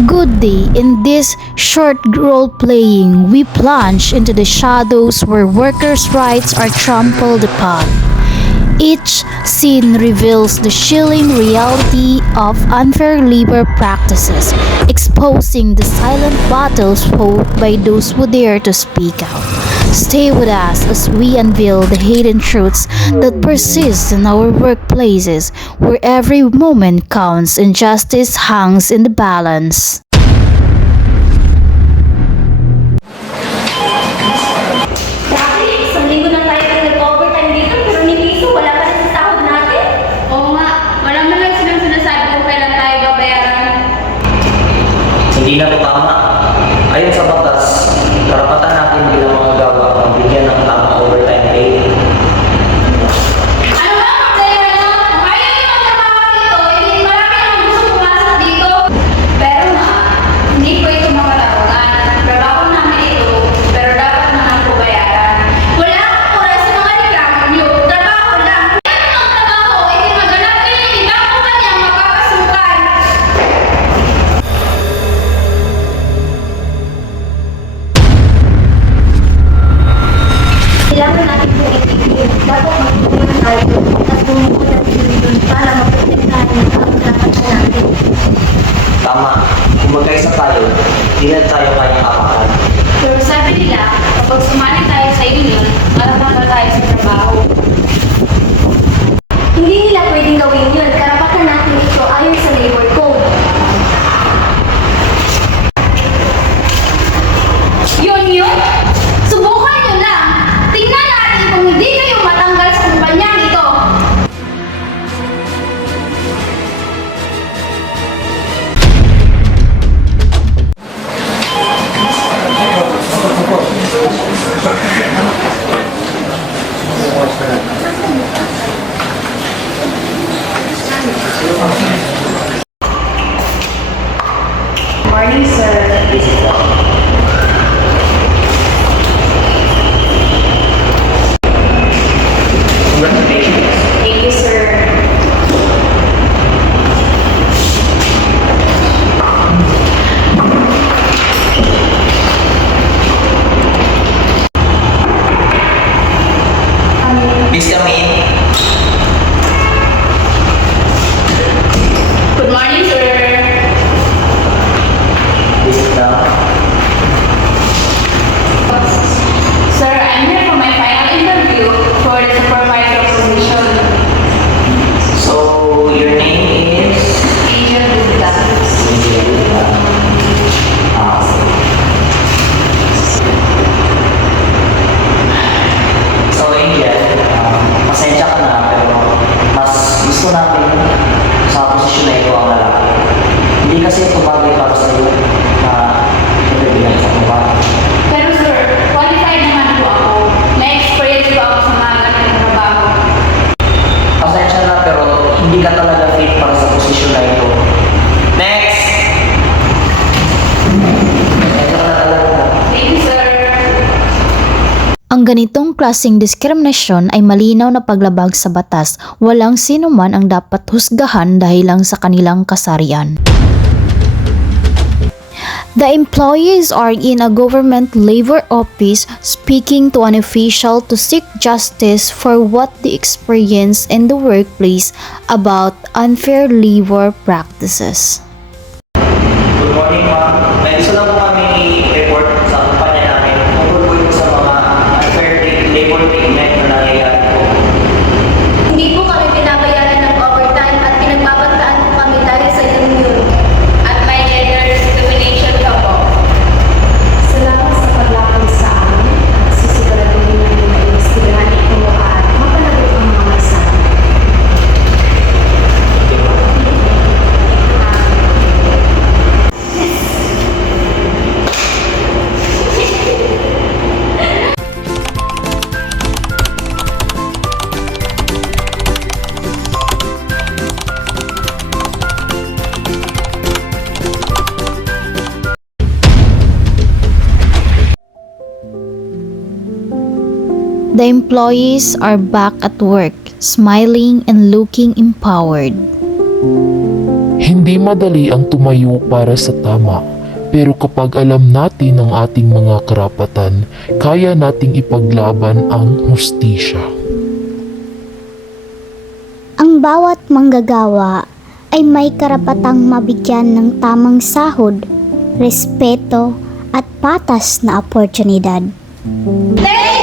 Good day. In this short role-playing, we plunge into the shadows where workers' rights are trampled upon. Each scene reveals the chilling reality of unfair labor practices, exposing the silent battles fought by those who dare to speak out. Stay with us as we unveil the hidden truths that persist in our workplaces, where every moment counts and justice hangs in the balance. Dati, isang linggo na tayo nag-overtime dito, pero ni piso, wala pa rin sa sahod natin. Oo nga, wala man lang silang sinasabi kung kailan tayo babayaran. Hindi na ito tama. Ayon sa batas, karapatan natin bilang mga gawa ang bigyan ng tamang overtime pay. Ano ba ang problema nyo? Kung ayaw nyo magtrabaho dito, hindi marami naman gusto pumasok dito. Pero nga, hindi ko ito makalawakan. Trabaho namin ito, pero dapat naman po bayaran. Wala akong oras sa mga reklamo nyo. Trabaho lang. Kaya nyo ang trabaho, hindi maganap kayo ng ibang kumpanya mapapasukan. Kailangan natin itong itigil. Dapat magtulungan tayo at bumuko ng tulong para maprotektahan ang karapatan natin. Tama, kung magkaisa tayo, hindi na tayo kayang apakan. Pero sabi nila, kapag sumali tayo sa union, matatanggal tayo sa trabaho. Hindi nila pwedeng gawin yun. Karapatan natin ito ayon sa labor code. Yun? Subukan nyo lang! Tingnan natin kung hindi kayo matanggal sa kumpanyang ito! Morning, sir. Congratulations. Thank you, sir. Please come in. Good morning, sir! Please sit down. Sir, I'm here for my final interview for the supervisor position. So, your name is? Angel Buddha. So, Angel, pasensya ka na, pero mas gusto natin sa posisyon na ito ang lalaki. Hindi kasi ito bagay para sa iyo na interviewin sa kumpanya. Pero sir, qualified naman po ako. May experience po ako sa mga ganitong trabaho. Pasensya na, pero hindi ka talaga fit para sa posisyon na ito. Next! Pasensya ka na talaga. Thank you, sir. Ang ganitong klaseng diskriminasyon ay malinaw na paglabag sa batas. Walang sino man ang dapat husgahan dahil lang sa kanilang kasarian. The employees are in a government labor office speaking to an official to seek justice for what they experience in the workplace about unfair labor practices. Good morning, ma'am. May gusto lang po kami i-report sa kumpanya namin tungkol po ito sa mga unfair labor treatment na nangyayari po. Hindi po kami binabayaran ng overtime at pinagbabantaan po kami dahil sa union. At may gender discrimination ka po. Salamat sa paglapag sa amin at sisiguraduhin namin na imbestigahan ito at mapanagot ang mga masabi. The employees are back at work, smiling and looking empowered. Hindi Hindi madali ang tumayo para sa tama, pero kapag alam natin ang ating mga karapatan, kaya nating ipaglaban ang hustisya. Ang bawat manggagawa ay may karapatang mabigyan ng tamang sahod, respeto at patas na oportunidad. Thank